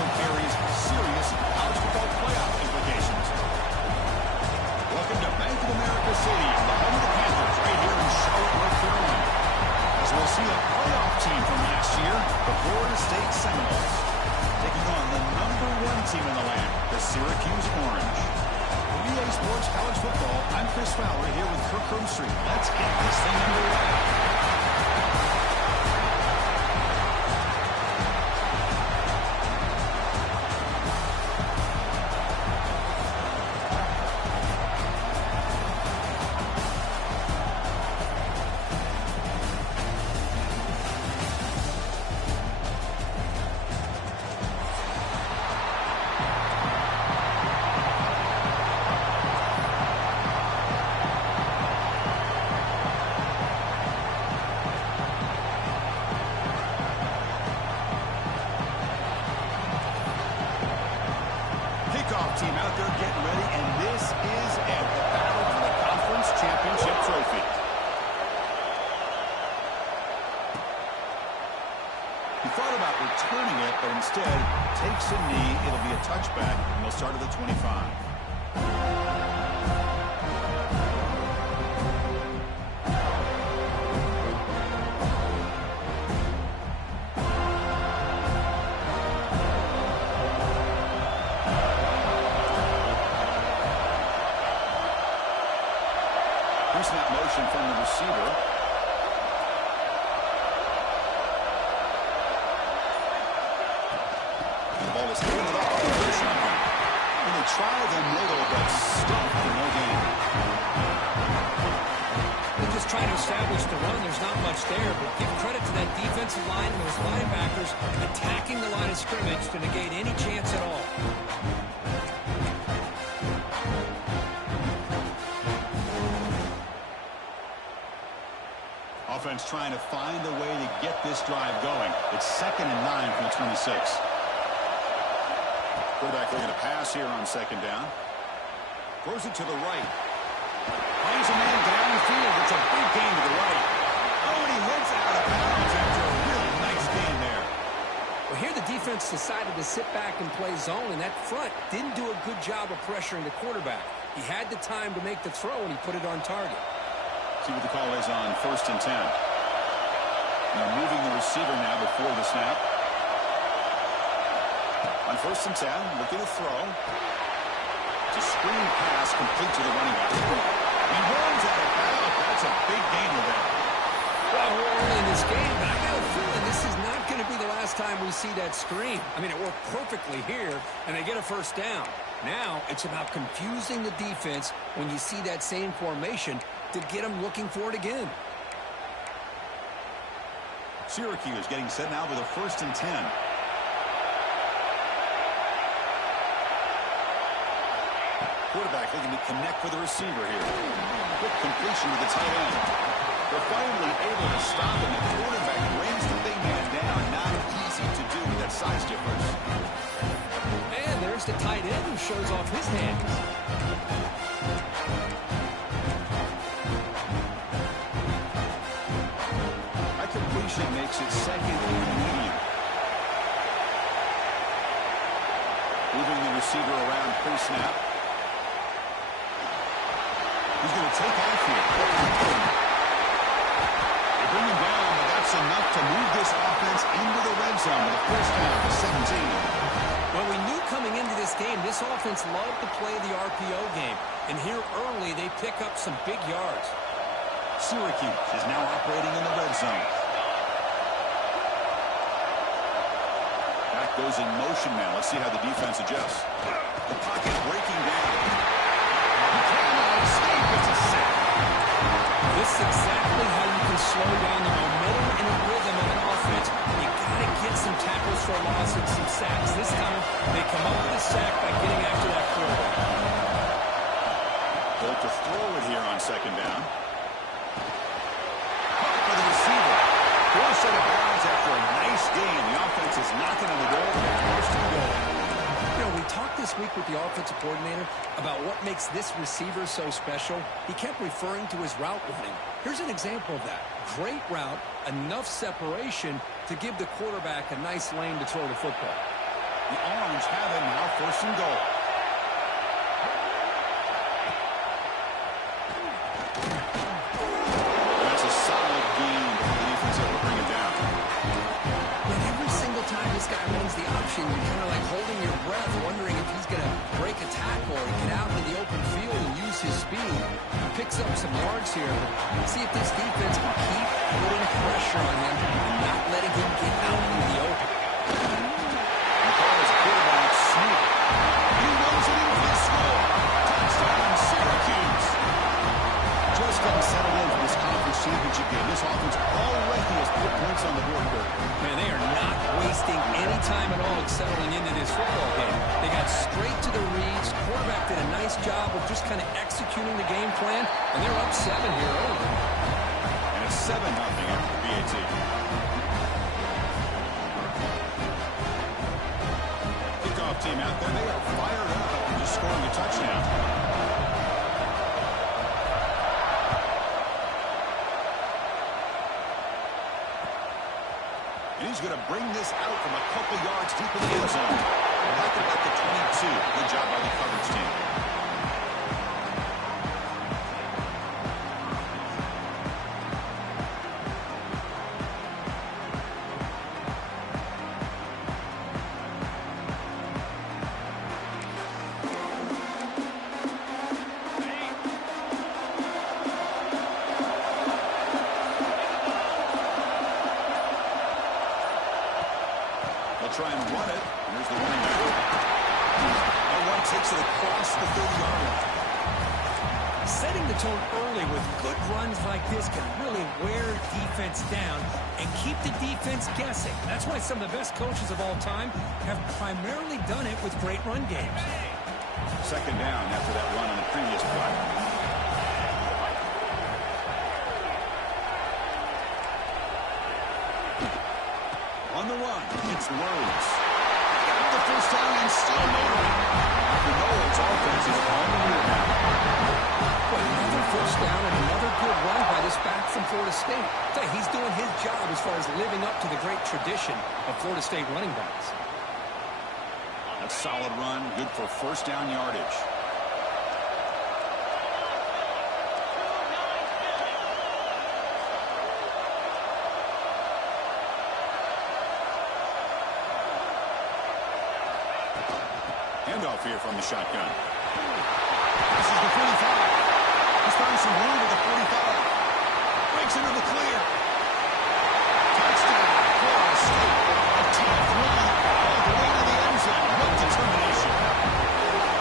also carries serious college football playoff implications. Welcome to Bank of America Stadium, the home of the Panthers, right here in Charlotte, North Carolina. As we'll see a playoff team from last year, the Florida State Seminoles, taking on the #1 team in the land, the Syracuse Orange. For EA Sports College Football, I'm Chris Fowler here with Kirk Street. Let's get this thing underway. Team out there getting ready, and this is it, the battle for the conference championship trophy. He thought about returning it, but instead takes a knee. It'll be a touchback, and they'll start at the 25. Snap motion from the receiver. The ball is handed off to the shotgun. And they try the middle, but stuffed for no gain. They're just trying to establish the run. There's not much there, but give credit to that defensive line and those linebackers attacking the line of scrimmage to negate any chance at all. Offense trying to find a way to get this drive going. It's 2nd and 9 from the 26. Quarterback looking to pass here on 2nd down. Throws it to the right. Finds a man downfield. It's a big gain to the right. Oh, and he heads out of bounds after a really nice gain there. Well, here the defense decided to sit back and play zone, and that front didn't do a good job of pressuring the quarterback. He had the time to make the throw, and he put it on target. See what the call is on 1st and 10. Now moving the receiver now before the snap. On 1st and 10, looking to throw. It's a screen pass complete to the running back. He runs out of bounds. That's a big gain there. Well, we're early in this game, but I got a feeling this is not going to be the last time we see that screen. I mean, it worked perfectly here, and they get a 1st down. Now it's about confusing the defense when you see that same formation to get them looking for it again. Syracuse getting set now with a 1st and 10. Quarterback looking to connect with the receiver here. Quick completion to the tight end. They're finally able to stop him. The quarterback brings the big man down. Not easy to do with that size difference. And there's the tight end who shows off his hands. Completion makes it 2nd and medium. Moving the receiver around pre-snap. He's going to take off here. They bring him down, but that's enough to move this offense into the red zone with a 1st down to 17. Well, we knew coming into this game, this offense loved to play the RPO game. And here early, they pick up some big yards. Syracuse is now operating in the red zone. Back goes in motion now. Let's see how the defense adjusts. The pocket breaking down. He cannot escape. It's a sack. This is exactly how you can slow down the momentum and the rhythm of an offense. You got to get some tackles for a loss and some sacks. This time, they come up with a sack by getting after that quarterback. Built to throw it here on 2nd down. For the receiver. Forced out of bounds after a nice gain. The offense is knocking on the door. 1st and goal. You know, we talked this week with the offensive coordinator about what makes this receiver so special. He kept referring to his route running. Here's an example of that. Great route, enough separation to give the quarterback a nice lane to throw the football. The Orange have it now, first and goal. That's a solid game for the defense able to bring it down. And every single time this guy wins the option, you're kind of like holding your breath, wondering if he's going to break a tackle or get out into the open field and use his speed. He picks up some yards here. See if this defense can keep putting pressure on him and not letting him get out into the open. McCall's quarterback sneak. He runs it in for the score. Touchdown, Syracuse. Just getting settled in for this conference championship game. This offense already has put points on the board here. Man, they are not wasting any time at all settling into this football game. They got straight to the reads. Quarterback did a nice job of just kind of executing the game plan, and they're up 7 here early. And it's 7-0 after the BAT. Kickoff team out there. They are fired up after just scoring a touchdown. And he's going to bring this out from a couple yards deep in the end zone. Back at about the 22. Good job by the coverage team. Try and run it. Here's the running back. And one takes it across the 30-yard line. Setting the tone early with good runs like this can really wear defense down and keep the defense guessing. That's why some of the best coaches of all time have primarily done it with great run games. Second down after that run on the previous play. On the run, it's Rhodes. Got the first down and still moving. The Rhodes offense is on the move now. Well, another first down and another good run by this back from Florida State. He's doing his job as far as living up to the great tradition of Florida State running backs. A solid run, good for first down yardage. Handoff here from the shotgun. This is the 45. He's finding some room with the 45. Breaks into the clear. Touchdown, Florida State. A tough run all the way to the end zone. What determination.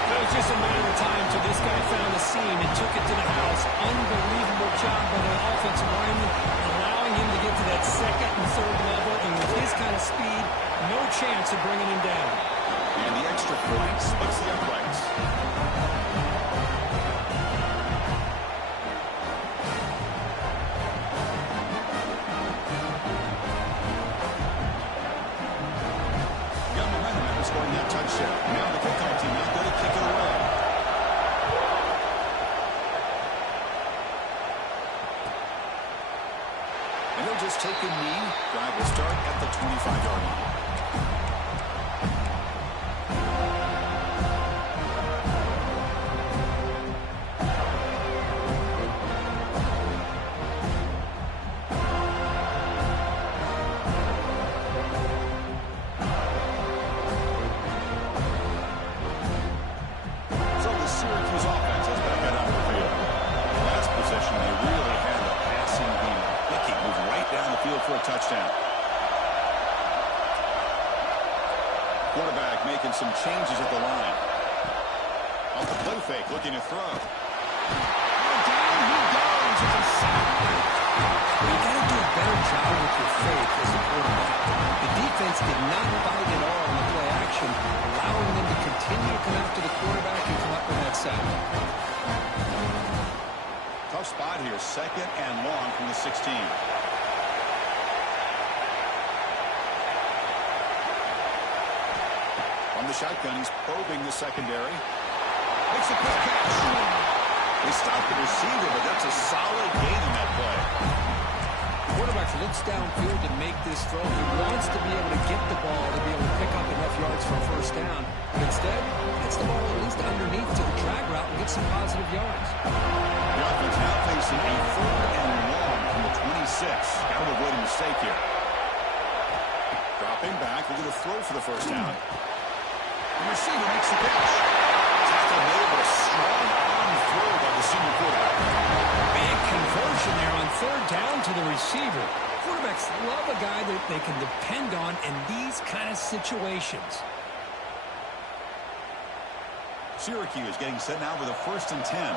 It was just a matter of time till this guy found the seam and took it to the house. Unbelievable job by the offensive lineman, allowing him to get to that second and third level, and with his kind of speed, no chance of bringing him down. And the extra point splits the uprights. Got momentum after scoring that touchdown. Now the kickoff team out there to kick it away. And he'll just take a knee. Drive will start at the 25-yard line. For a touchdown. Quarterback making some changes at the line. Off the play fake, looking to throw. And down he goes. It's a sack. You got to do a better job with your fake as a quarterback. The defense did not bite at all on the play action, allowing them to continue to come after the quarterback and come up with that sack. Tough spot here, second and long from the 16. From the shotgun, he's probing the secondary. Makes a quick catch. They stopped the receiver, but that's a solid gain on that play. quarterback looks downfield to make this throw. He wants to be able to get the ball to be able to pick up enough yards for a first down. But instead, gets the ball at least underneath to the drag route and gets some positive yards. The offense now facing a 4th and long from the 26. Got to avoid a mistake here. Dropping back, looking to throw for the first down. The receiver makes the catch. Tackle made, but a strong arm throw by the senior quarterback. Big conversion there on 3rd down to the receiver. Quarterbacks love a guy that they can depend on in these kind of situations. Syracuse getting set now with a 1st and 10.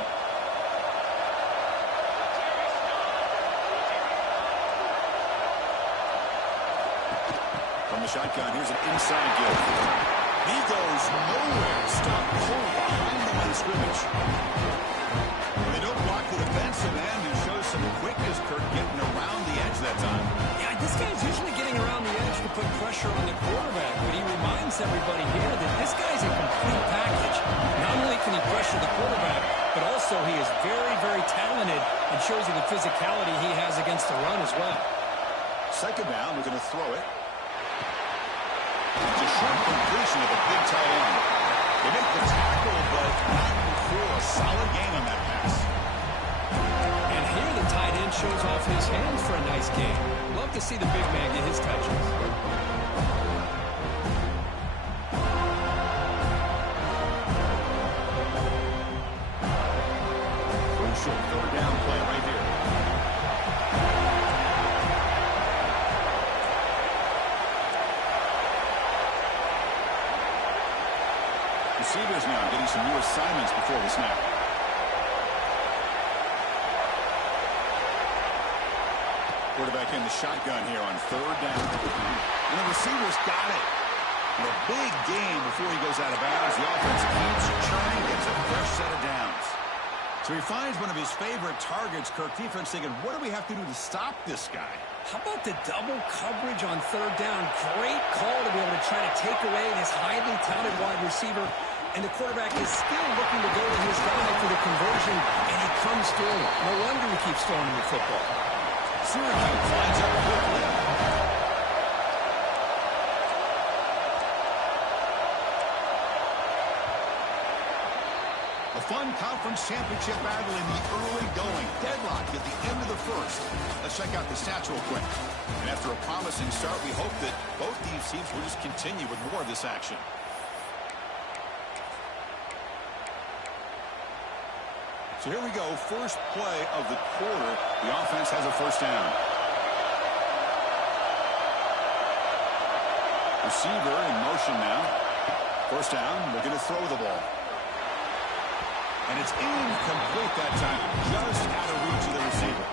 From the shotgun, here's an inside give. He goes nowhere. Stop cold behind the line of scrimmage. They don't block the defensive end, who shows some quickness, Kirk, getting around the edge that time. Yeah, this guy's usually getting around the edge to put pressure on the quarterback, but he reminds everybody here that this guy's a complete package. Not only can he pressure the quarterback, but also he is very, very talented and shows you the physicality he has against the run as well. 2nd down, we're going to throw it. It's a short completion of a big tight end. They make the tackle, but not before a solid gain on that pass. And here the tight end shows off his hands for a nice gain. Love to see the big man get his touches. Crucial 3rd down play right here. Receivers now getting some new assignments before the snap. Quarterback in the shotgun here on 3rd down. And the receiver's got it. And a big gain before he goes out of bounds. The offense keeps churning, gets a fresh set of downs. So he finds one of his favorite targets. Kirk, defense thinking, what do we have to do to stop this guy? How about the double coverage on 3rd down? Great call to be able to try to take away this highly talented wide receiver. And the quarterback is still looking to go to his guy for the conversion, and he comes through. No wonder he keeps throwing him the football. Syracuse lines up quickly. A fun conference championship battle in the early going. Deadlock at the end of the 1st. Let's check out the stats real quick. And after a promising start, we hope that both these teams will just continue with more of this action. So here we go, first play of the quarter. The offense has a 1st down. Receiver in motion now. 1st down, looking to throw the ball. And it's incomplete that time, just out of reach of the receiver.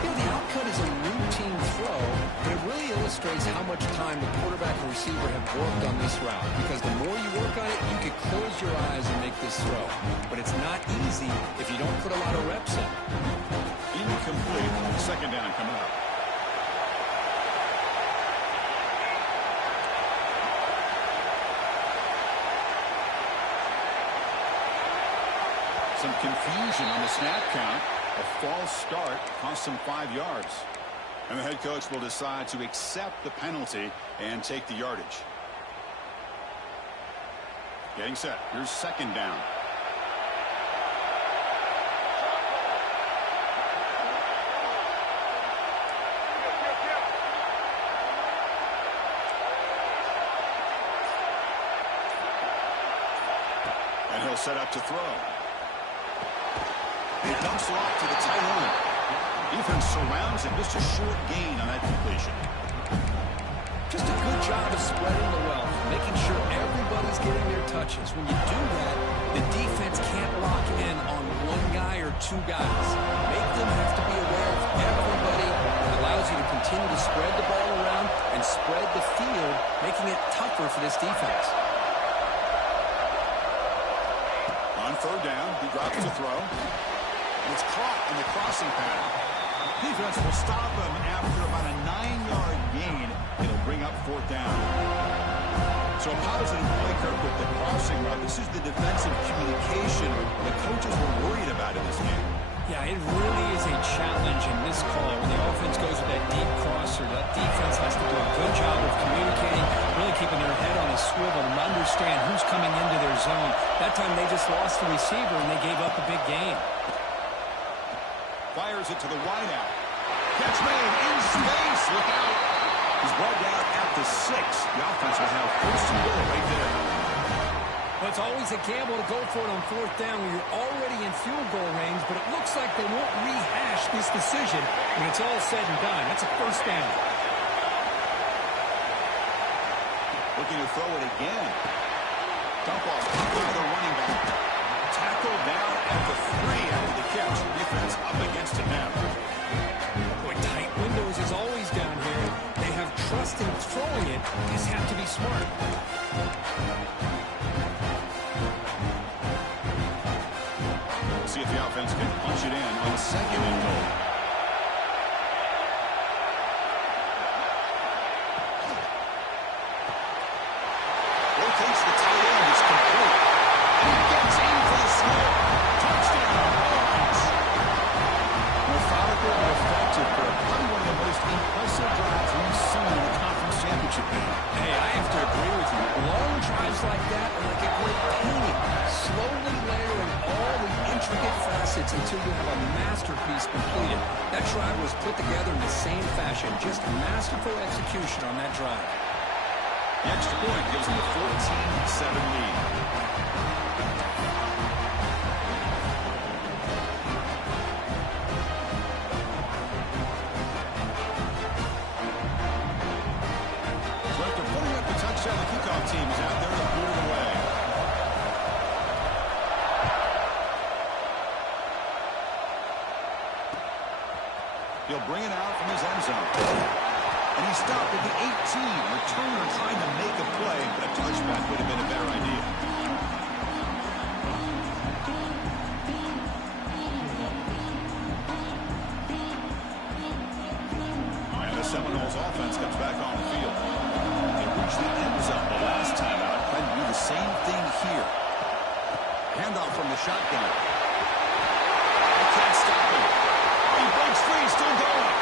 You know, the outcut is a routine throw, but it really illustrates how much time the quarterback and receiver have worked on this route. Because the more you work on it, you can close your eyes and make this throw. But it's not easy if you don't put a lot of reps in. Incomplete. 2nd down coming up. Some confusion on the snap count. A false start cost them 5 yards. And the head coach will decide to accept the penalty and take the yardage. Getting set. Here's 2nd down. And he'll set up to throw. He dumps it off to the tight end. Defense surrounds him. Just a short gain on that completion. Just a good job of spreading the wealth, making sure everybody's getting their touches. When you do that, the defense can't lock in on one guy or 2 guys. Make them have to be aware of everybody. It allows you to continue to spread the ball around and spread the field, making it tougher for this defense. On 3rd down, he drops to throw. And it's caught in the crossing pattern. Defense will stop him after about a 9-yard gain. It'll bring up 4th down. So a positive play, Kirk, with the crossing route. This is the defensive communication the coaches were worried about in this game. Yeah, it really is a challenge in this call when the offense goes with that deep crosser. That defense has to do a good job of communicating, really keeping their head on a swivel and understand who's coming into their zone. That time they just lost the receiver and they gave up a big gain. Fires it to the wideout. Catch made in space. Look out. He's brought down at the 6. The offense will have first and goal right there. Well, it's always a gamble to go for it on 4th down when you're already in field goal range, but it looks like they won't rehash this decision when it's all said and done. That's a first down. Looking to throw it again. Dump off by the running back. Tackled down at the 3 after the catch. Defense up against it now. Boy, tight windows is always down here. They have trust in throwing it. Just have to be smart. See if the offense can punch it in on 2nd and goal. Rotates the tight end. It's complete. And he gets in for the score. Touchdown, Ravens. Methodical and effective for probably one of the most impressive drives we've seen in the conference championship game. Hey, I have to agree with you. Long drives like that are like a great painting. Slowly layering all the intricate facets until you have a masterpiece completed. That drive was put together in the same fashion. Just masterful execution on that drive. The extra point gives them a 14-7 lead. So after putting up the touchdown, the kickoff team is out there to boot it away. He'll bring it out from his end zone. And he stopped at the 18. Returner trying to make a play, but a touchback would have been a better idea. And the Seminoles offense comes back on the field. They reached the end zone the last time out. Trying to do the same thing here. Handoff from the shotgun. They can't stop him. He breaks free, still going.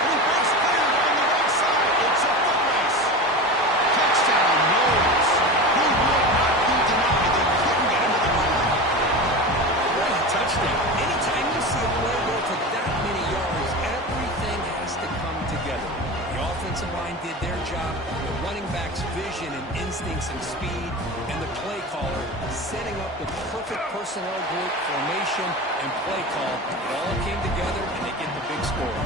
And he breaks clear on the right side. It's a foot race. Touchdown, Knowles. He will not be denied. They couldn't get him to the ground. What a touchdown. Anytime you see a play go for that many yards, everything has to come together. The offensive line did their job, the running back's vision and instincts and speed, and the play caller setting up the perfect personnel group, formation, and play call. It all came together, and they get the big score.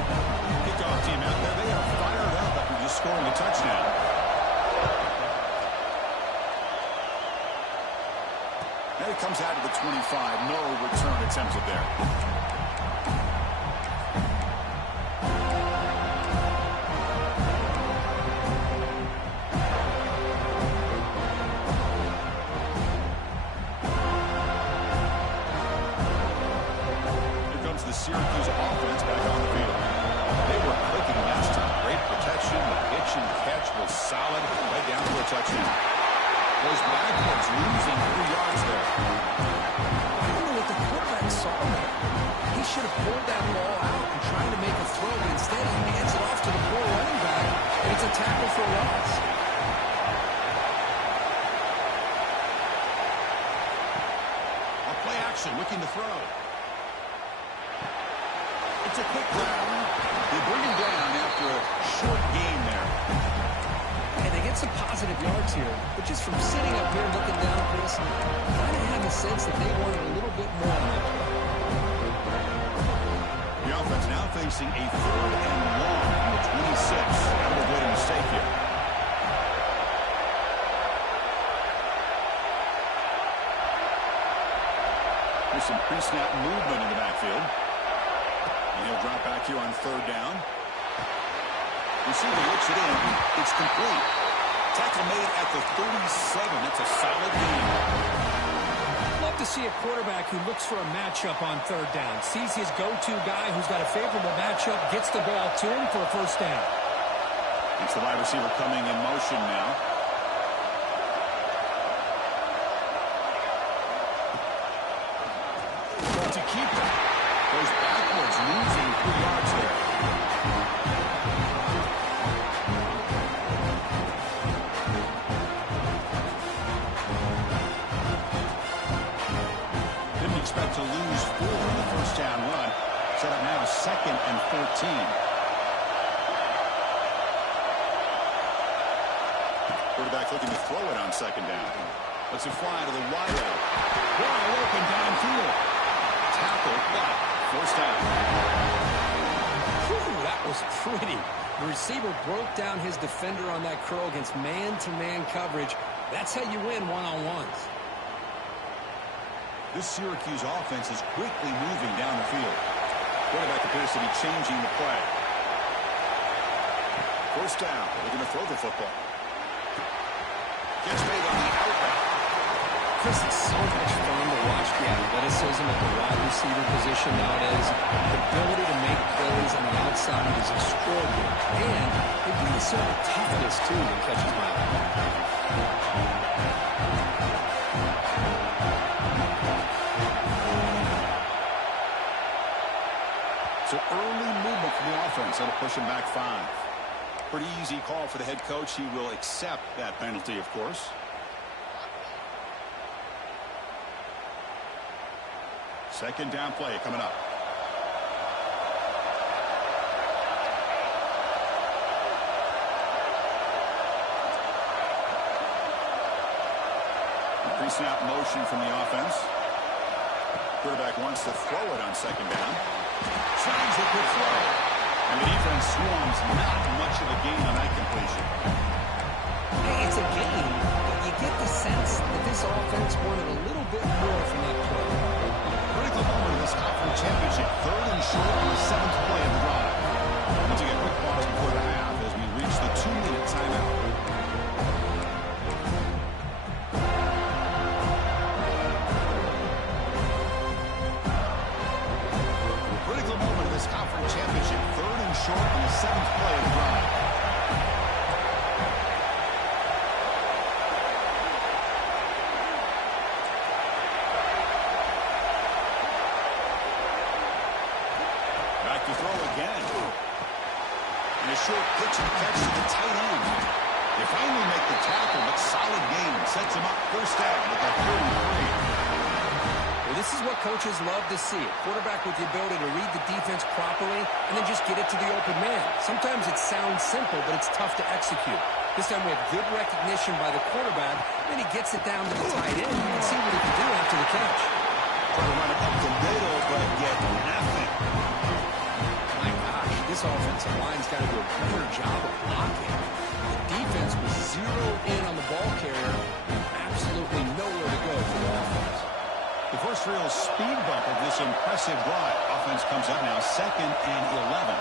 Kickoff team out there, they are fired up after just scoring a touchdown. And it comes out of the 25. No return attempted there. The Syracuse offense back on the field. They were clicking last time. Great protection. The pitch and catch was solid. Right down to a touchdown. Goes backwards, losing 3 yards there. I don't know what the quarterback saw there. He should have pulled that ball out and tried to make a throw, but instead he hands it off to the poor running back, and it's a tackle for loss. A play action, looking to throw. It's a quick round. They bring him down after a short game there. And they get some positive yards here, but just from sitting up here looking down at this, I kind of have a sense that they wanted a little bit more on that play. The offense now facing a 3rd and long from the 26. That would avoid a mistake here. There's some pre-snap movement in the backfield. And he'll drop back here on 3rd down. Receiver looks it in. It's complete. Tackle made at the 37. That's a solid game. Love to see a quarterback who looks for a matchup on 3rd down. Sees his go-to guy who's got a favorable matchup, gets the ball to him for a first down. It's the wide receiver coming in motion now. To keep it. Goes backwards, losing 3 yards there. Didn't expect to lose 4 in the first down run. Set up now 2nd and 14. Quarterback looking to throw it on 2nd down. Lets it fly to the wide out. Wide open downfield. Tackle, but forced out. Whew, that was pretty. The receiver broke down his defender on that curl against man-to-man coverage. That's how you win one-on-ones. This Syracuse offense is quickly moving down the field. Quarterback appears to be changing the play. First down. They're going to throw the football. Gets made on the outlet. Chris, it's so much fun to watch the athleticism at the wide receiver position nowadays. The ability to make plays on the outside is extraordinary. And they bring a certain toughness, too, that catches my eye. So early movement from the offense. That'll push him back 5. Pretty easy call for the head coach. He will accept that penalty, of course. Second down play coming up. Pre-snap motion from the offense. Quarterback wants to throw it on 2nd down. Finds a good throw. And the defense swarms. Not much of a gain on that completion. It's a gain, but you get the sense that this offense wanted a little bit more from that play. Critical moment in this conference championship. 3rd and short on the 7th play of the drive. We'll take a quick pause before the half as we reach the 2-minute timeout. Critical moment in this conference championship. 3rd and short on the 7th play of the drive. To throw again. And a short pitch and catch to the tight end. They finally make the tackle, but solid gain. Sets him up first down with a 33. Well, this is what coaches love to see. A quarterback with the ability to read the defense properly and then just get it to the open man. Sometimes it sounds simple, but it's tough to execute. This time we have good recognition by the quarterback, and he gets it down to the tight end. You can see what he can do after the catch. Try to run it up the middle, but get nothing. This offensive line's got to do a better job of blocking. The defense was zeroed in on the ball carrier. Absolutely nowhere to go for the offense. The first real speed bump of this impressive drive. Offense comes up now 2nd and 11.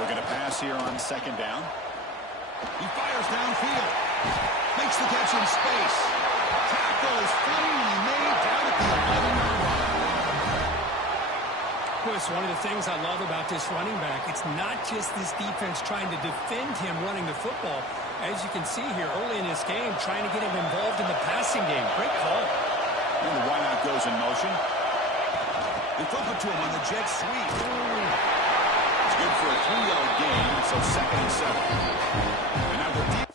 Looking to pass here on 2nd down. He fires downfield. Makes the catch in space. Tackle is finally made down at the 11-yard line. Chris, one of the things I love about this running back, it's not just this defense trying to defend him running the football. As you can see here early in this game, trying to get him involved in the passing game. Great call. And the wideout goes in motion. They flip it to him on the jet sweep. Good for a 3-yard gain, so 2nd and 7. And now the deep.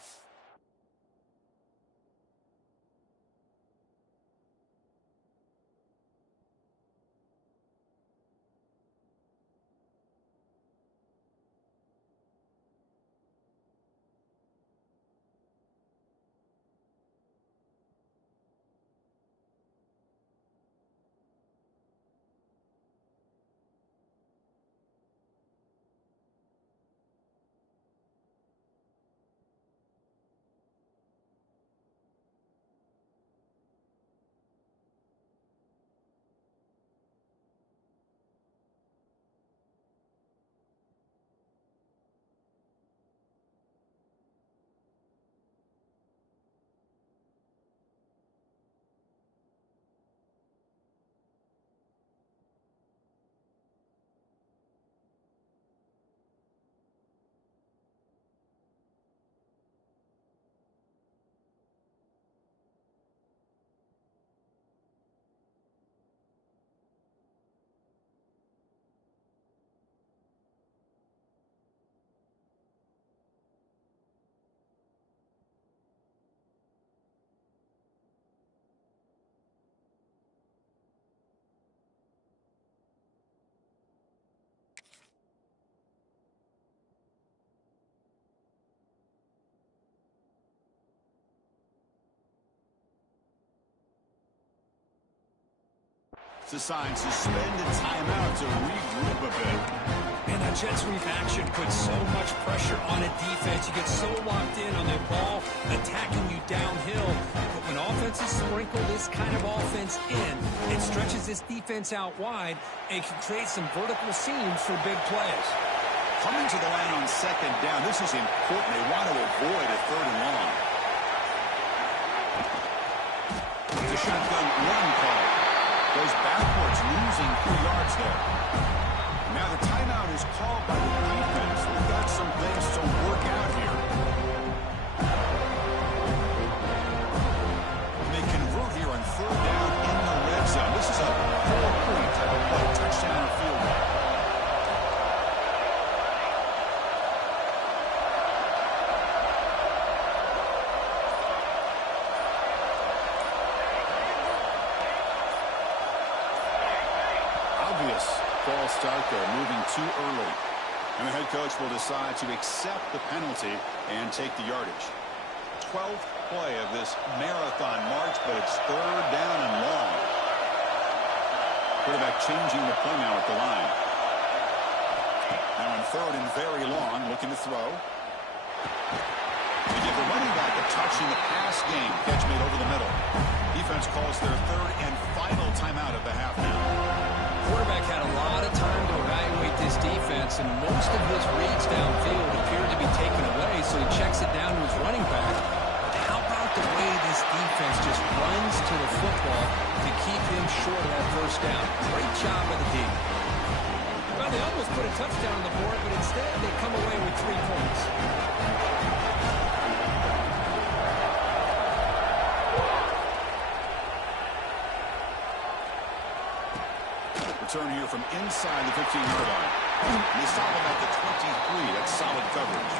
It's a sign, suspend and timeout to regroup a bit. And the Jets' reaction puts so much pressure on a defense. You get so locked in on the ball attacking you downhill. But when offenses sprinkle this kind of offense in, it stretches this defense out wide and can create some vertical seams for big plays. Coming to the line on second down, this is important. They want to avoid a third and long. The shotgun run call. Goes backwards, losing 3 yards there. Now the timeout is called by the defense. They've got some things to work out here. They convert here on third down in the red zone. This is a 4-point type of play, touchdown or field goal. False start there, moving too early. And the head coach will decide to accept the penalty and take the yardage. 12th play of this marathon march, but it's third down and long. Quarterback changing the play now at the line. Now in third and very long, looking to throw. They give the running back a touch in the pass game. Catch made over the middle. Defense calls their third and final timeout of the half now. Quarterback had a lot of time to evaluate this defense, and most of his reads downfield appeared to be taken away, so he checks it down to his running back. But how about the way this defense just runs to the football to keep him short of that first down? Great job by the team. Well, they almost put a touchdown on the board, but instead they come away with 3 points. Return here from inside the 15-yard line. And they stop him at the 23. That's solid coverage.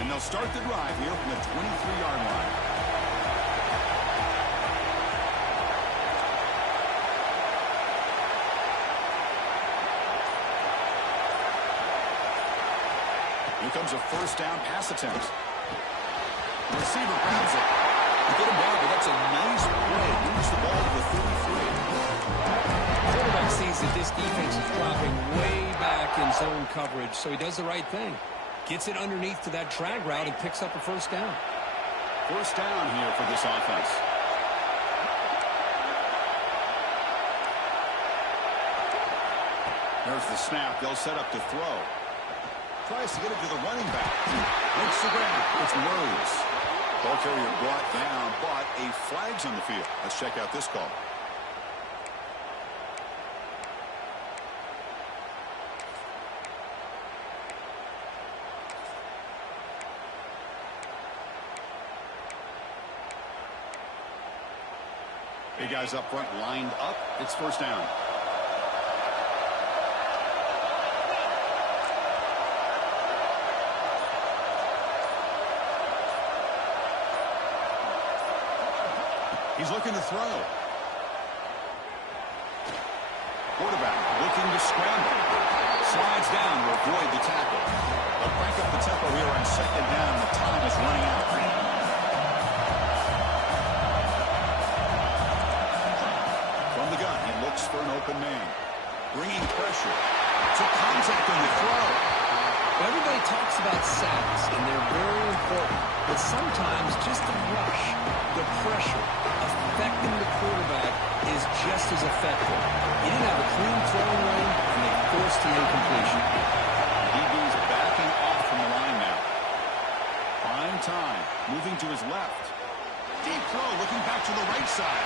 And they'll start the drive here from the 23-yard line. Here comes a first down pass attempt. The receiver grabs it. They get him down, but that's a nice play. Moves the ball to the 33. Quarterback sees that this defense is dropping way back in zone coverage, so he does the right thing. Gets it underneath to that drag route and picks up a first down. First down here for this offense. There's the snap. They'll set up to throw. Tries to get it to the running back. Makes the grab. It's Rose. Ball carrier brought down, but a flag's on the field. Let's check out this call. Hey, guys up front lined up. It's first down. He's looking to throw. Quarterback looking to scramble. Slides down to avoid the tackle. They'll crank up the tempo here on second down. The time is running out. From the gun, he looks for an open man. Bringing pressure. Took contact on the throw. Everybody talks about sacks, and they're very important. But sometimes just the rush, the pressure, affecting the quarterback is just as effective. He didn't have a clean throwing lane, and they forced an incompletion. DB's backing off from the line now. Prime time, moving to his left. Deep throw, looking back to the right side.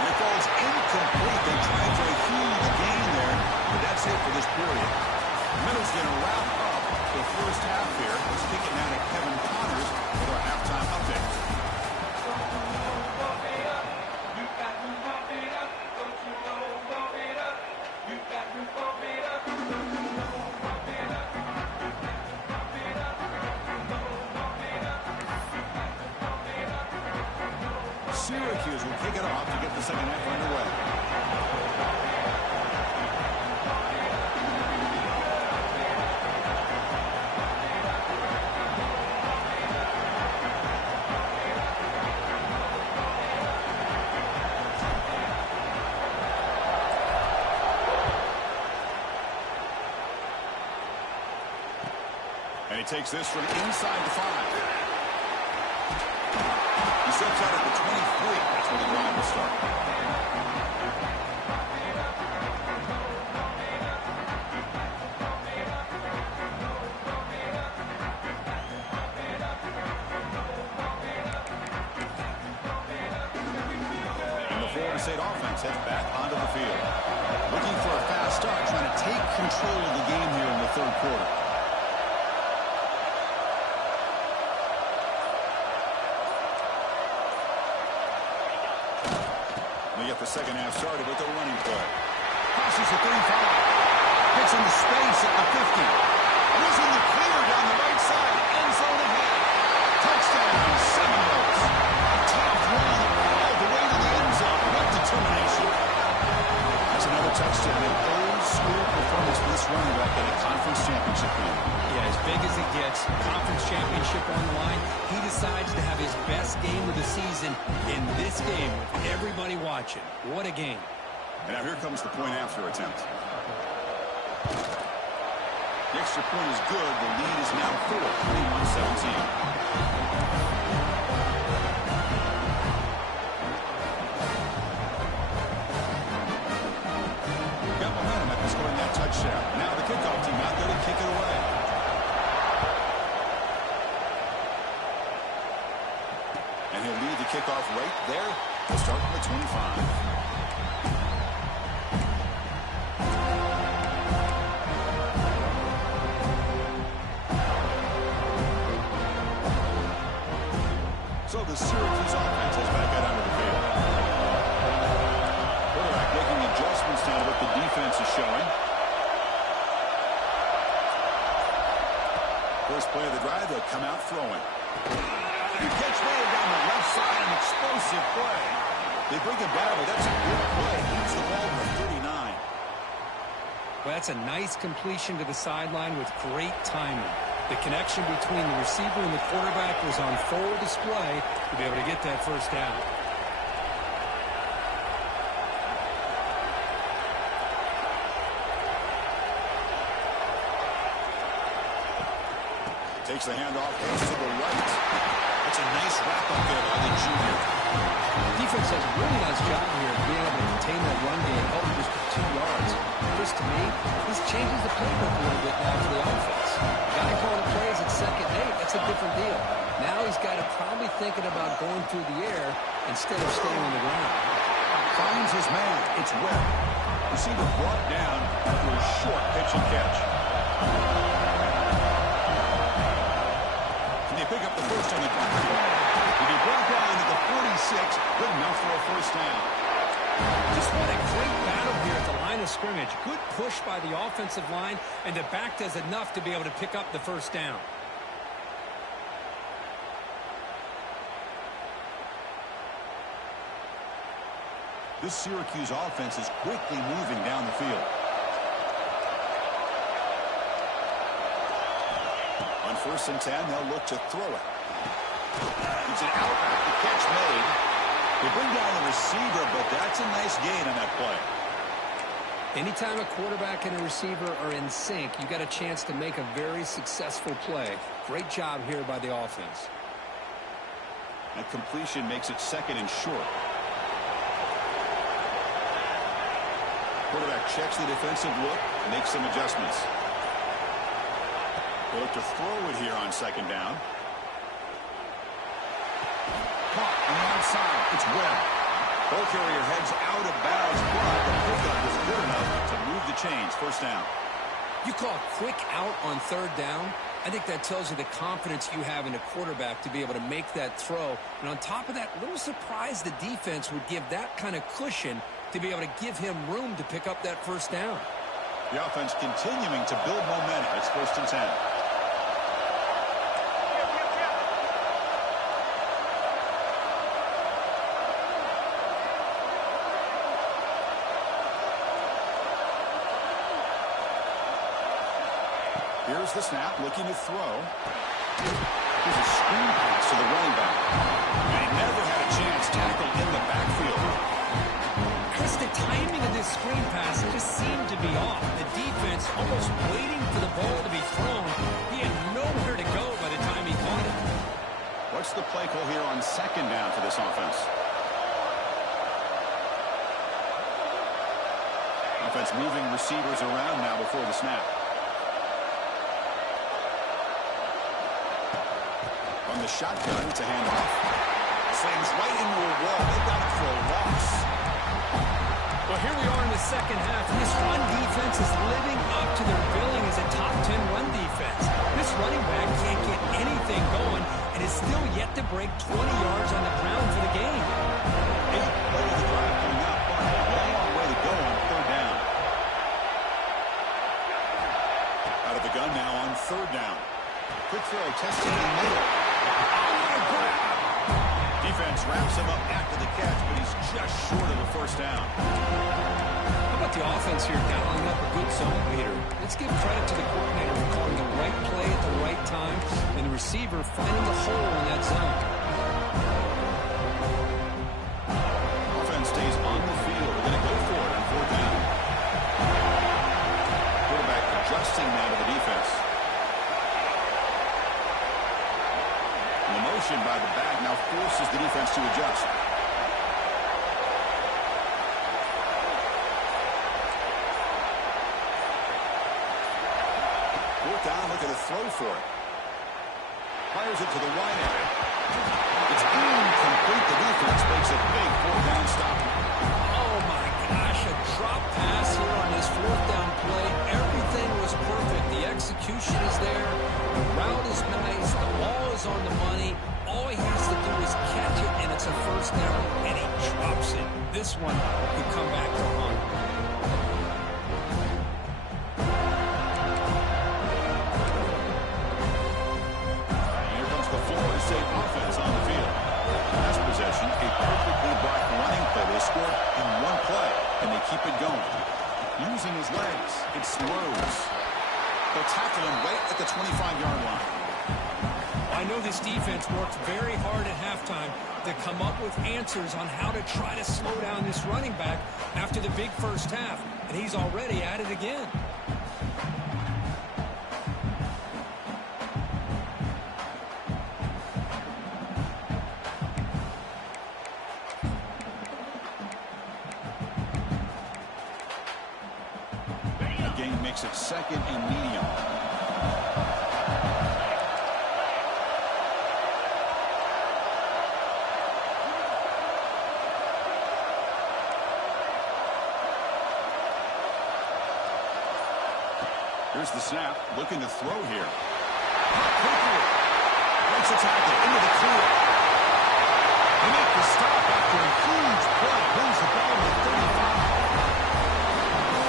And it falls incomplete. They tried for a huge gain there, but that's it for this period. Middle's going to wrap up the first half here. Let's kick it now to Kevin Connors with our halftime update. Syracuse will kick it off to get the second half underway. And he takes this from inside the 5. He steps out at the 23. That's where the drive will start. And the Florida State offense heads back onto the field. Looking for a fast start, trying to take control of the game here in the third quarter. We get the second half started with a running play. Passes the 35. Gets into space at the 50. Losing the clear down the right side. End zone ahead. Touchdown, Seminoles. A top run all the way to the end zone. What determination. That's another touchdown. An old-school performance for this running back in a conference championship game. Yeah, as big as it gets, conference championship on the line, he decides to have his best game of the season in this game with everybody watching. What a game. And now here comes the point after attempt. The extra point is good. The lead is now 4, 21-17. Got momentum after scoring that touchdown. Now the kickoff team out there to kick it away. And he'll lead the kickoff right there. He'll start from the 25. So the Syracuse offense is back out onto the field. Quarterback making adjustments now to what the defense is showing. First play of the drive, they'll come out throwing. He gets made down the left side, an explosive play. They bring him down, but that's a good play. Leads the ball to 39. Well, that's a nice completion to the sideline with great timing. The connection between the receiver and the quarterback was on full display to be able to get that first down. Takes the handoff, goes to the right. That's a nice wrap-up there by the junior. Defense does a really nice job here of being able to contain that run game, help just for 2 yards. Chris, to me, this changes the playbook a little bit now for the offense. Guy calling plays at 2nd and 8, that's a different deal. Now he's got to probably thinking about going through the air instead of staying on the ground. Finds his man. It's Webb. Receiver brought down after a short pitch and catch. Can they pick up the first on the ground? He'll be brought down to the 46. Good enough for a first down. Just what a great battle here at the line of scrimmage. Good push by the offensive line, and the back does enough to be able to pick up the first down. This Syracuse offense is quickly moving down the field. On 1st and 10, they'll look to throw it. It's an outback. The catch made. They bring down the receiver, but that's a nice gain on that play. Anytime a quarterback and a receiver are in sync, you got a chance to make a very successful play. Great job here by the offense. That completion makes it 2nd and short. Quarterback checks the defensive look, makes some adjustments. They look to throw it here on 2nd down. Caught on the outside. It's Webb. Ball carrier heads out of bounds, but the pickup was good enough to move the chains. First down. You call a quick out on 3rd down. I think that tells you the confidence you have in a quarterback to be able to make that throw. And on top of that, a little surprised the defense would give that kind of cushion to be able to give him room to pick up that first down. The offense continuing to build momentum. It's 1st and 10. Here's the snap, looking to throw. Here's a screen pass to the running back. And he never had a chance tackled in the backfield. Just the timing of this screen pass just seemed to be off. The defense almost waiting for the ball to be thrown. He had nowhere to go by the time he caught it. What's the play call here on second down for this offense? Offense moving receivers around now before the snap. From the shotgun to handoff. Slings right into a wall. They got it for a loss. Well, here we are in the second half. This run defense is living up to their billing as a top 10 run defense. This running back can't get anything going and is still yet to break 20 yards on the ground for the game. 8 play of the drive coming up, but a long way to go on third down. Out of the gun now on third down. Quick throw tested in the middle. Defense wraps him up after the catch, but he's just short of the first down. How about the offense here dialing up a good zone leader? Let's give credit to the coordinator for calling the right play at the right time and the receiver finding the hole in that zone. Offense stays on the field. They're going to go for it on fourth down. Quarterback adjusting now to the defense. The motion by the back now forces the defense to adjust. Fourth down, looking to throw for it. Fires it to the wide area. It's incomplete. The defense makes a big fourth down stop. Oh my gosh, a drop pass here on this fourth down play. Everything was perfect. The execution is there. The route is nice. The ball is on the money. All he has to do is catch it, and it's a first down, and he drops it. This one could come back to haunt. Here comes the Florida State offense on the field. Last possession, a perfectly blocked running play. They scored in one play, and they keep it going. Using his legs, it slows. They'll tackle him right at the 25-yard line. I know this defense worked very hard at halftime to come up with answers on how to try to slow down this running back after the big first half, and he's already at it again. The game makes it second and medium. Here's the snap, looking to throw here. Quickly. Makes a tackle into the clear. They make the stop after a huge play. Brings the ball to 35.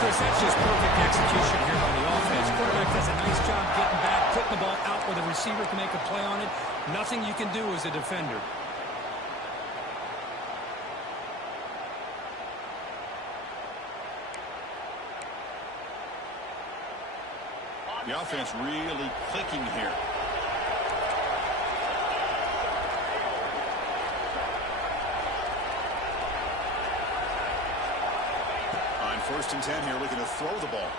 Chris, that's just perfect execution here by the offense. Quarterback does a nice job getting back, putting the ball out where the receiver can make a play on it. Nothing you can do as a defender. The offense really clicking here. On first and 10 here, looking to throw the ball.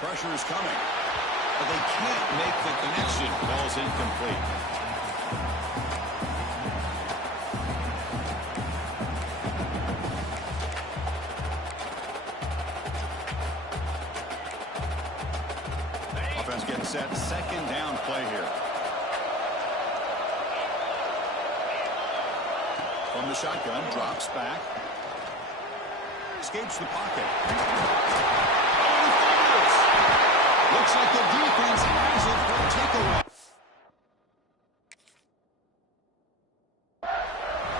Pressure is coming. But they can't make the connection. Ball's incomplete. Offense getting set. Second down play here. From the shotgun, drops back. Escapes the pocket. Looks like the defense has it for a takeaway.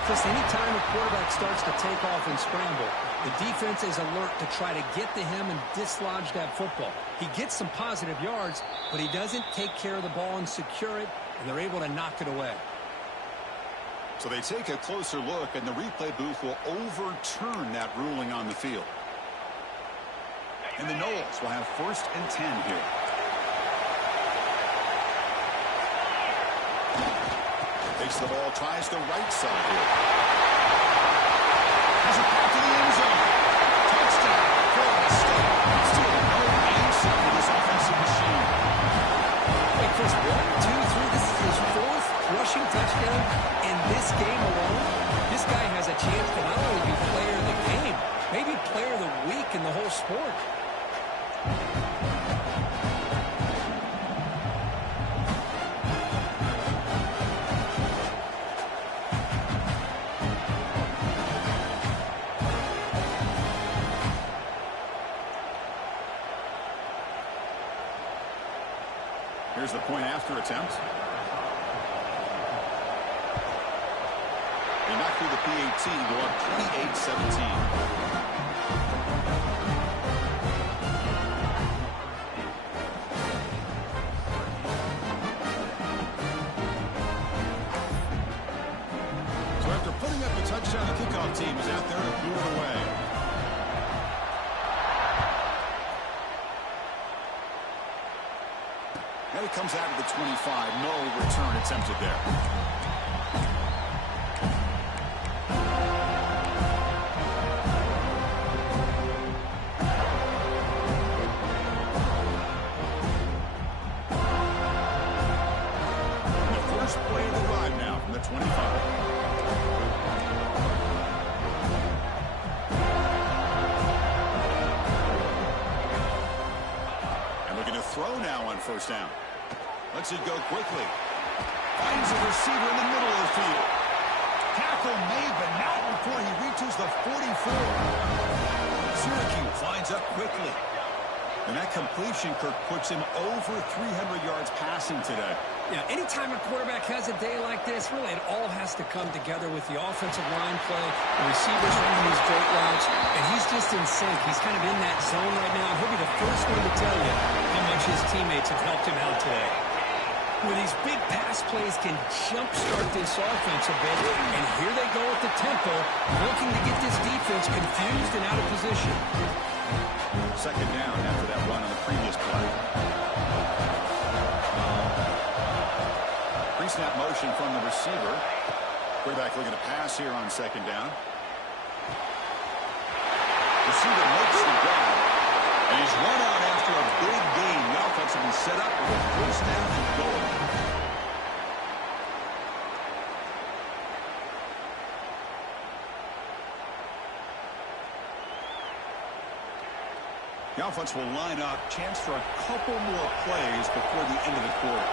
Chris, anytime a quarterback starts to take off and scramble, the defense is alert to try to get to him and dislodge that football. He gets some positive yards, but he doesn't take care of the ball and secure it, and they're able to knock it away. So they take a closer look, and the replay booth will overturn that ruling on the field. And the Noles will have first and 10 here. Takes the ball, tries the right side here. Has it back to the end zone. player of the week in the whole sport. Here's the point after attempt. They knock through the PAT, go up 28-17. So after putting up a touchdown, the kickoff team is out there to clear it away. Now he comes out of the 25. No return attempted there. Play of the drive now from the 25. And looking to throw now on first down. Lets it go quickly. Finds a receiver in the middle of the field. Tackle made, but not before he reaches the 44. Syracuse lines up quickly. And that completion, Kirk, puts him over 300 yards passing today. Yeah, anytime a quarterback has a day like this, really it all has to come together with the offensive line play, the receivers running these great routes, and he's just in sync. He's kind of in that zone right now, and he'll be the first one to tell you how much his teammates have helped him out today. Where these big pass plays can jumpstart this offense a bit, and here they go at the tempo, looking to get this defense confused and out of position. Second down after that run on the previous play. Pre-snap motion from the receiver. Quarterback looking to pass here on second down. Receiver makes the grab, and he's run out after a big gain. The offense will be set up with a first down and goal. The offense will line up. Chance for a couple more plays before the end of the quarter.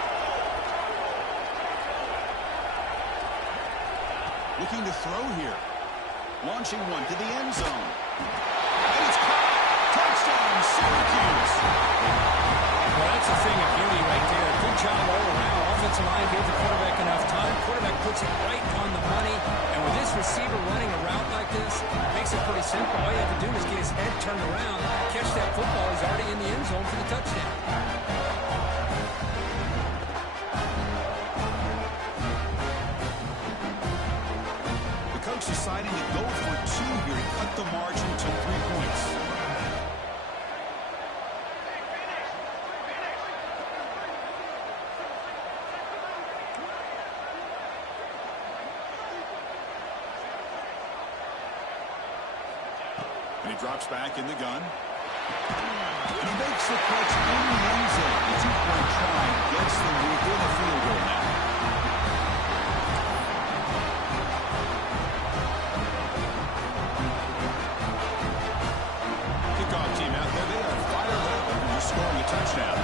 Looking to throw here. Launching one to the end zone. And it's caught. Touchdown, Syracuse. Well, that's a thing of beauty right there. Good job all around. Offensive line gave the quarterback enough time. Quarterback puts it right on the money. And with this receiver running a route like this, makes it pretty simple. All you have to do is get his head turned around, catch that football. He's already in the end zone for the touchdown. The coach deciding to go for two here. He cut the margin to 3 points. And he drops back in the gun. And he makes the catch in the end zone. The 2-point try gets them within a field goal now. Kickoff team out there. They are fired up after just scoring a touchdown.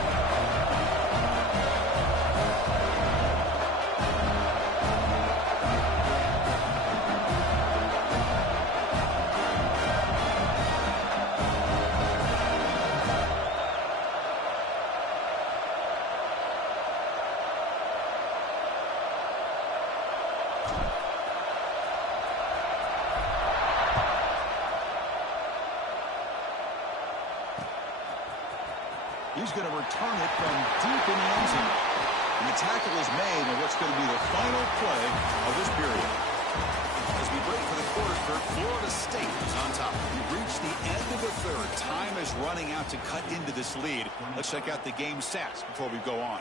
He's going to return it from deep in the end zone. And the tackle is made on what's going to be the final play of this period. As we break for the quarter, Florida State is on top. We've reached the end of the third. Time is running out to cut into this lead. Let's check out the game stats before we go on.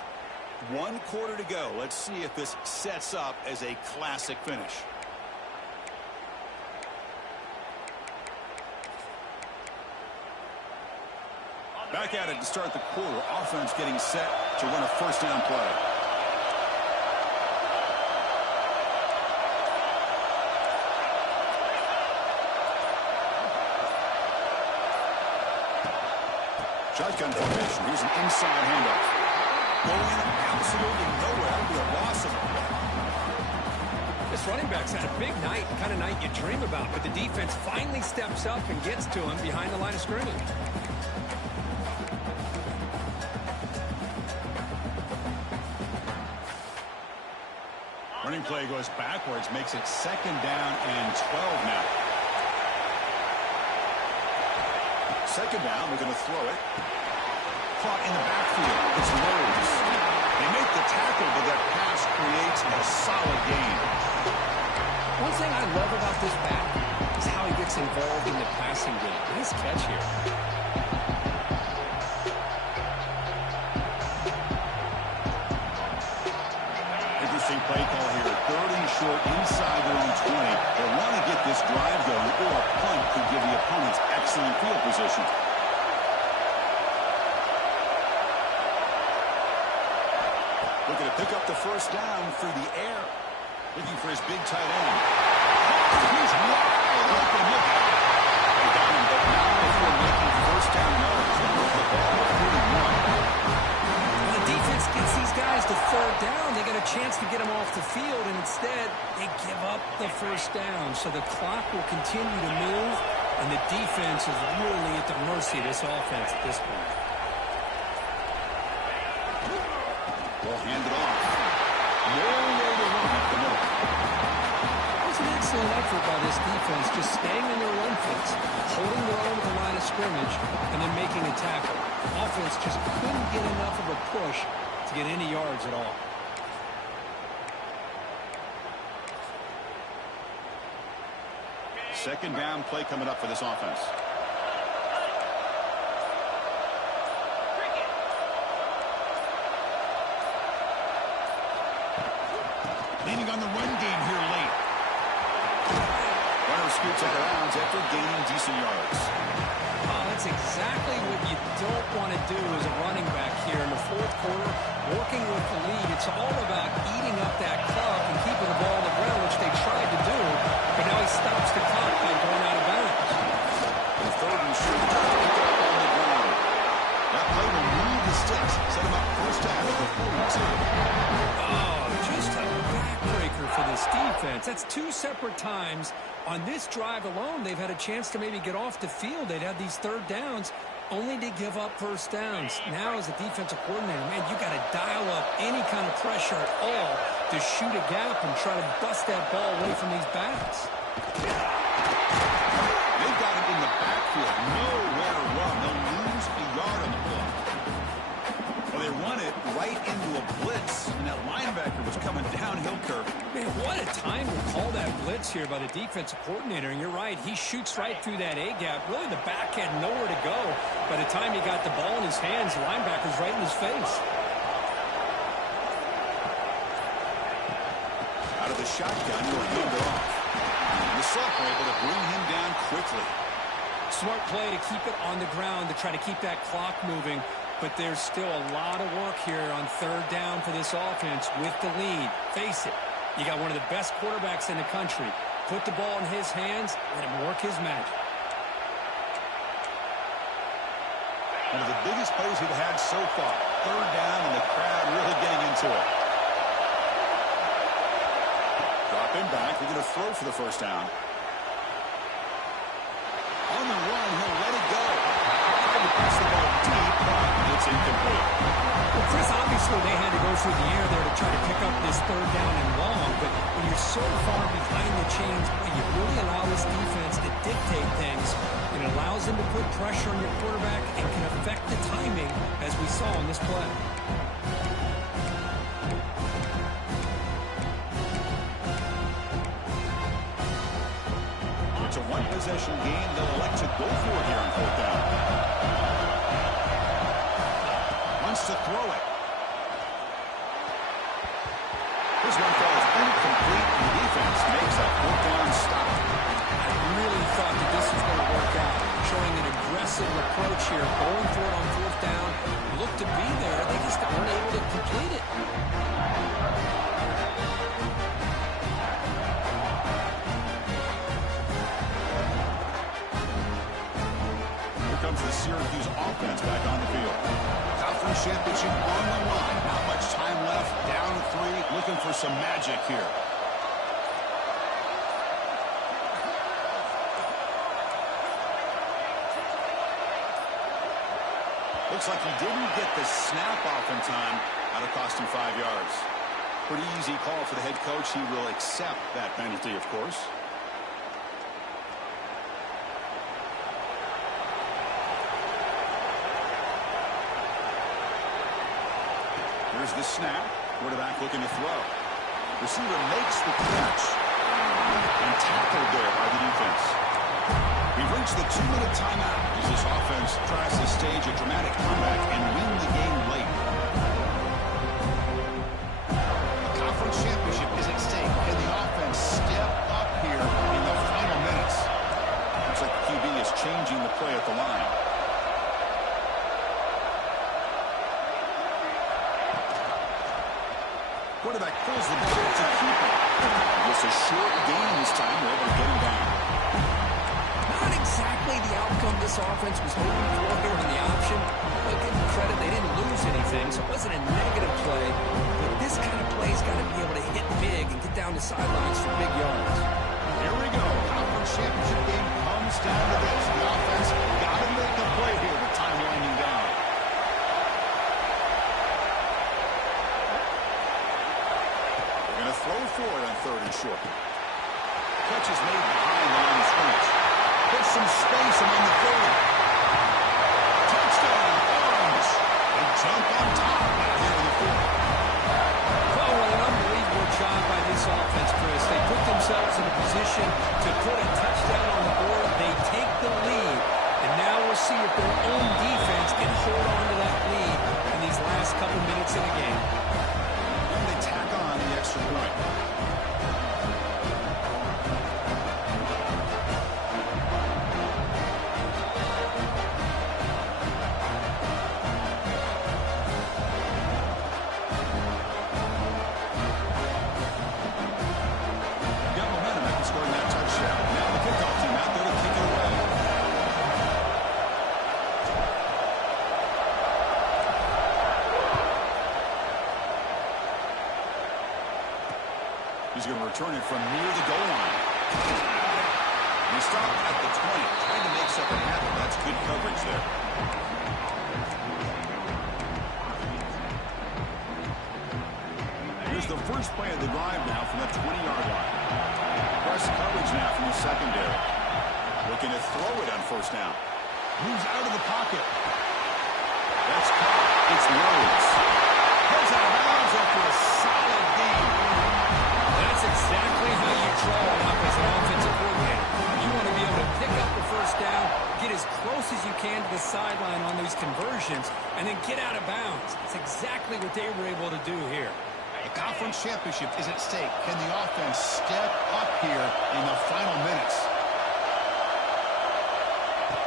1 quarter to go. Let's see if this sets up as a classic finish. Back at it to start the quarter. Offense getting set to run a first down play. Shotgun formation. Here's an inside handoff. Going absolutely nowhere with a loss of the ball. This running back's had a big night, kind of night you dream about, but the defense finally steps up and gets to him behind the line of scrimmage. Running play goes backwards, makes it 2nd down and 12 now. 2nd down, they're going to throw it. Caught in the backfield. It's Rhodes. They make the tackle, but that pass creates a solid gain. One thing I love about this back is how he gets involved in the passing game. Nice catch here. Interesting play call here. 3rd and short inside their own 20. They want to get this drive going, or a punt could give the opponents excellent field position. Looking to pick up the 1st down through the air. Looking for his big tight end. He's wide open. Look out. They got him, but now before making 1st down yards, they move the ball to 41. When the defense gets these guys to 3rd down, they get a chance to get them off the field, and instead they give up the 1st down. So the clock will continue to move, and the defense is really at the mercy of this offense at this point. Ball handed off. Nowhere to run up the middle. It's an excellent effort by this defense, just staying in their run fits, holding their own at the line of scrimmage, and then making a tackle. Offense just couldn't get enough of a push to get any yards at all. Second down play coming up for this offense. Leaning on the run game here late. Runner scoots out of bounds after gaining decent yards. Oh, that's exactly what you don't want to do as a running back here in the 4th quarter. Working with the lead, it's all about eating up that clock and keeping the ball on the ground, which they tried to do, but now he stops the clock by going out of bounds. The 3rd and short, pick it up on the ground. That play will move the sticks, set him up 1st down at the 42. Oh, just a backbreaker for this defense. That's 2 separate times. On this drive alone, they've had a chance to maybe get off the field. They'd have these 3rd downs, only to give up 1st downs. Now, as a defensive coordinator, man, you got to dial up any kind of pressure at all to shoot a gap and try to bust that ball away from these backs. They've got him in the backfield. Nowhere to run. They'll lose a yard on the block. Well, they run it right into a blitz, and that linebacker was coming downhill curve. Man, what a time to call that blitz here by the defensive coordinator. And you're right, he shoots right through that A-gap. Really, the back had nowhere to go. By the time he got the ball in his hands, the linebacker's right in his face. Out of the shotgun, he'll hand it off. And the Sox are able to bring him down quickly. Smart play to keep it on the ground to try to keep that clock moving. But there's still a lot of work here on 3rd down for this offense with the lead. Face it, you got one of the best quarterbacks in the country. Put the ball in his hands, let him work his magic. One of the biggest plays we've had so far. 3rd down, and the crowd really getting into it. Drop him back. They're going to throw for the 1st down. On the run, he'll let it go. Trying to pass the ball deep, but it's incomplete. Well, Chris, obviously they had to go through the air there to try to pick up this 3rd down and long, but when you're so far behind the chains, you really allow this defense to dictate things. It allows them to put pressure on your quarterback and can affect the timing, as we saw in this play. It's a one-possession game. They'll elect to go for it here on 4th down. Wants to throw it. This one falls incomplete, and the defense makes a 4th down stop. I really thought that this was going to work out, showing an aggressive approach here, going for it on 4th down. Looked to be there. They just weren't able to complete it. comes the Syracuse offense back on the field. Conference championship on the line. Not much time left. Down to 3. Looking for some magic here. Looks like he didn't get the snap off in time. That'll cost him 5 yards. Pretty easy call for the head coach. He will accept that penalty, of course. Here's the snap. Quarterback looking to throw. Receiver makes the catch. And tackled there by the defense. We've reached the 2-minute timeout as this offense tries to stage a dramatic comeback and win the game late. A conference championship is at stake. Can the offense step up here in the final minutes? Looks like the QB is changing the play at the line. Quarterback pulls the ball to keep it. Just a short gain this time. They're able to get him down. Not exactly the outcome this offense was hoping for here in the option. But give them credit, they didn't lose anything, so it wasn't a negative play. But this kind of play's got to be able to hit big and get down the sidelines for big yards. Here we go. Conference championship game comes down to this. The offense got to make a play here with time winding down. Throw for it on 3rd and short. Catch is made behind the line of scrimmage. Put some space among the 30. Touchdown, Orange. And jump on top out here in the field. Well, what an unbelievable job by this offense, Chris. They put themselves in a position to put a touchdown on the board. They take the lead. And now we'll see if their own defense can hold on to that lead in these last couple minutes in the game. Tack on the extra point. Got momentum after scoring that touchdown. Now the kickoff team out there to kick it away. He's going to return it from near the goal line. He stopped at the 20, trying to make something happen. That's good coverage there. Here's the first play of the drive now from the 20-yard line. Press coverage now from the secondary. Looking to throw it on 1st down. Moves out of the pocket. That's caught. It's Rhodes. Goes out of bounds after a solid gain. That's exactly how you draw it up as an offensive coordinator. You want to be able to pick up the 1st down, get as close as you can to the sideline on these conversions, and then get out of bounds. That's exactly what they were able to do here. The conference championship is at stake. Can the offense step up here in the final minutes?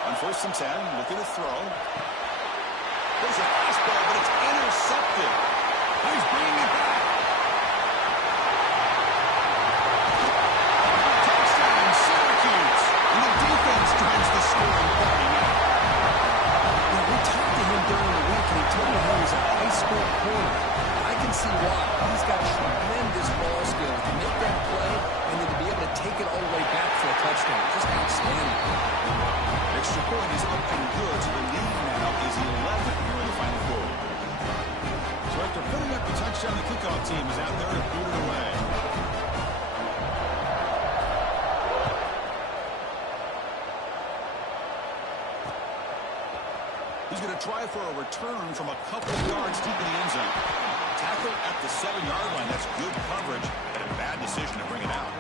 On 1st and 10, looking to throw. There's a fastball, but it's intercepted. He's bringing it back. Touchdown, Syracuse. And the defense turns the scoring party now. Yeah, we talked to him during the week, and he told me he was a high school corner. I can see why. He's got tremendous ball skills to make that play and then to be able to take it all the way back for a touchdown. Just outstanding. Extra point is up and good, so the lead now is 11 here in the final quarter. So after putting up the touchdown, the kickoff team is out there to boot it away. He's going to try for a return from a couple of yards deep in the end zone. Tackle at the 7-yard line. That's good coverage and a bad decision to bring it out.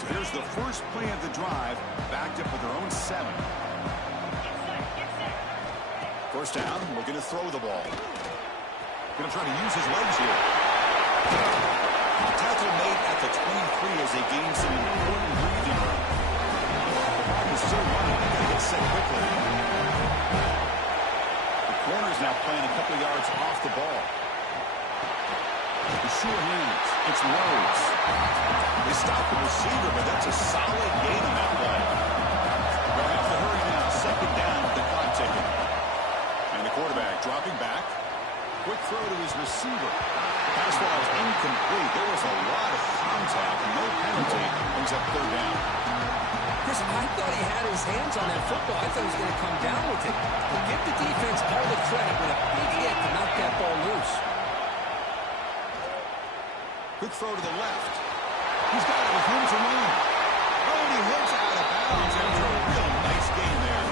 So here's the first play of the drive, backed up with their own 7. 1st down, looking to throw the ball. Going to try to use his legs here. Tackle made at the 23 as they gain some important breathing room. The still running. They got to get set quickly. The corner's now playing a couple yards off the ball. The short hands. It's Rhodes. They stop the receiver, but that's a solid brings up third down. Chris, I thought he had his hands on that football. I thought he was going to come down with it. But give the defense all the credit with a big hit to knock that ball loose. Quick throw to the left. He's got it with room to run. Oh, and he hits out of bounds after a real nice game there.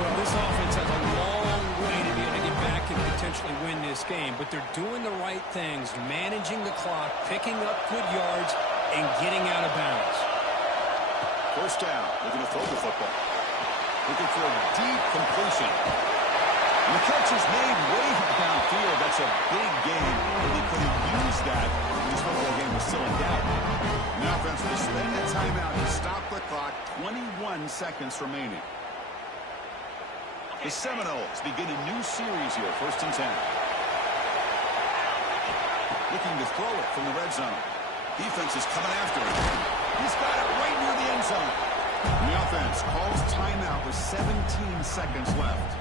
Well, this offense has a long way to be able to get back and potentially win this game, but they're doing the right things, managing the clock, picking up good yards, and getting out of bounds. First down, looking to throw the football. Looking for a deep completion. And the catch is made way downfield. That's a big game. Really could have used that when this football game was still in doubt. And the offense will spend that timeout to stop the clock. 21 seconds remaining. The Seminoles begin a new series here, 1st and 10. Looking to throw it from the red zone. Defense is coming after him. He's got it right near the end zone. And the offense calls timeout with 17 seconds left.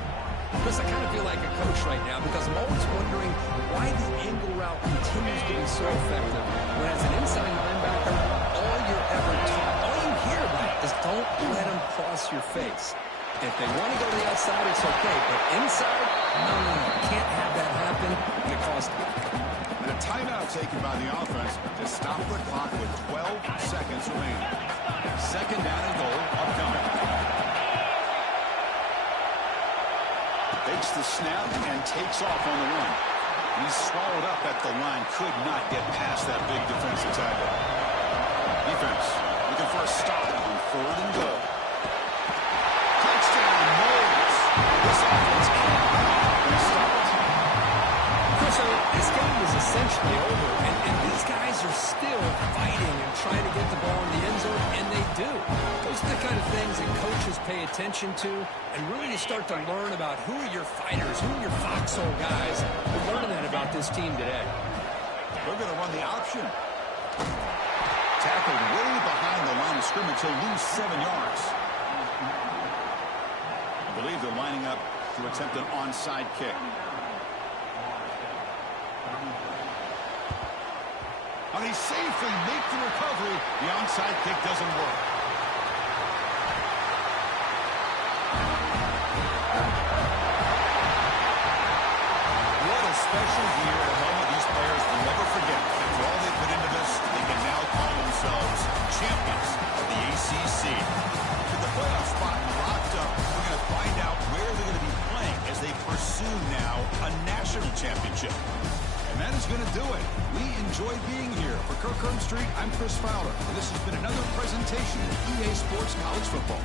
Chris, I kind of feel like a coach right now because I'm always wondering why the angle route continues to be so effective. When as an inside linebacker, all you're ever taught, all you hear about is don't let them cross your face. If they want to go to the outside, it's okay. But inside, no. Can't have that happen. It costs them. And a timeout taken by the offense to stop the clock with 12 seconds remaining. 2nd down and goal upcoming. Takes the snap and takes off on the run. He's swallowed up at the line. Could not get past that big defensive tackle. Defense looking for a stop on 3rd and goal. Touchdown, Moles. This offense can't be stopped. Chris, this game is essentially over, and these guys are still fighting and trying to get the ball in the end zone, and they do. Those are the kind of things that coaches pay attention to, and really you start to learn about who are your fighters, who are your foxhole guys. We're learning that about this team today. They're going to run the option. Tackled way behind the line of scrimmage. He'll lose 7 yards. I believe they're lining up to attempt an onside kick. And he safely makes the recovery. The onside kick doesn't work. What a special year, a moment these players will never forget. After all they put into this, they can now call themselves champions of the ACC. With the playoff spot locked up, we're going to find out where they're going to be playing as they pursue now a national championship. And that is going to do it. We enjoy being here. For Kirk Street, I'm Chris Fowler. And this has been another presentation of EA Sports College Football.